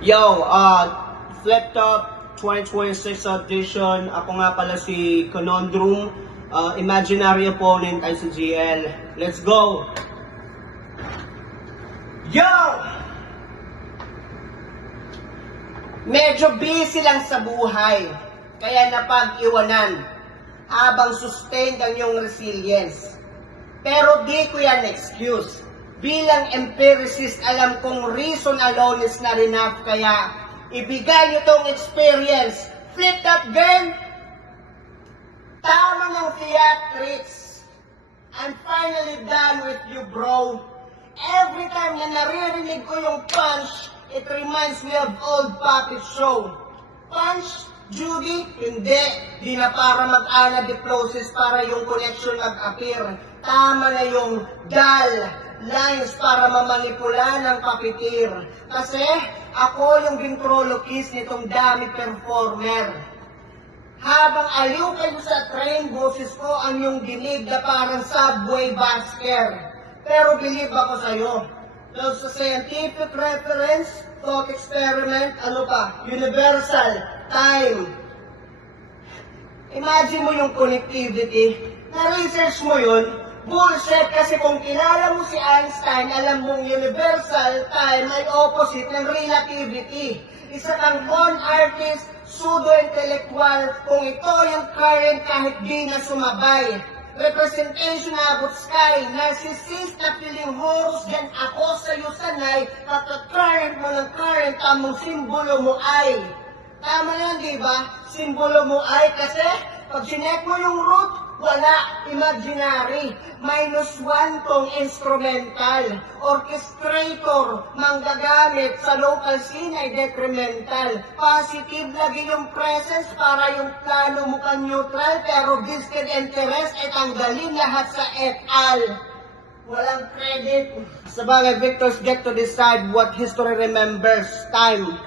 Yo, Flip Top 2026 edition. Ako nga pala si Conundrum. Imaginary opponent ay si GL. Let's go! Yo! Medyo busy lang sa buhay. Kaya napag-iwanan habang sustained ang iyong resilience. Pero di ko yan excuse. Bilang empiricist, alam kong reason alone is not enough, kaya ibigay nyo tong experience. Flip that game! Tama ng theatrics. I'm finally done with you, bro. Every time na naririnig ko yung punch, it reminds me of old puppet show. Punch, Judy? Hindi. Di na para mag-ana diplosis para yung connection mag-appear. Tama na yung dull lines para mamanipula ng papitir. Kasi ako yung ventriloquist nitong dami performer. Habang aliw kayo sa train, boses ko ang yung dinig na parang subway basker. Pero believe ako sa'yo. So, sa scientific reference, thought experiment, ano pa? Universal time. Imagine mo yung connectivity. Na-research mo yun, bullshit, kasi kung kilala mo si Einstein, alam mong universal time ay opposite ng relativity. Isa kang con artist, pseudo-intellectual, kung ito yung current kahit di na sumabay. Representation about sky, narcissist na piling horus, yan ako sa'yo sanay, pagka-current mo ng current, among simbolo mo ay. Tama yan, di ba? Simbolo mo ay kasi pag sinek mo yung root, wala, imaginary. -1 tong instrumental. Orchestrator, manggagamit sa local scene ay detrimental. Positive lagi yung presence para yung plano mo kan neutral, pero vested interest ay tanggalin lahat sa et al. Walang credit. Sa bagay, victors get to decide what history remembers. Time.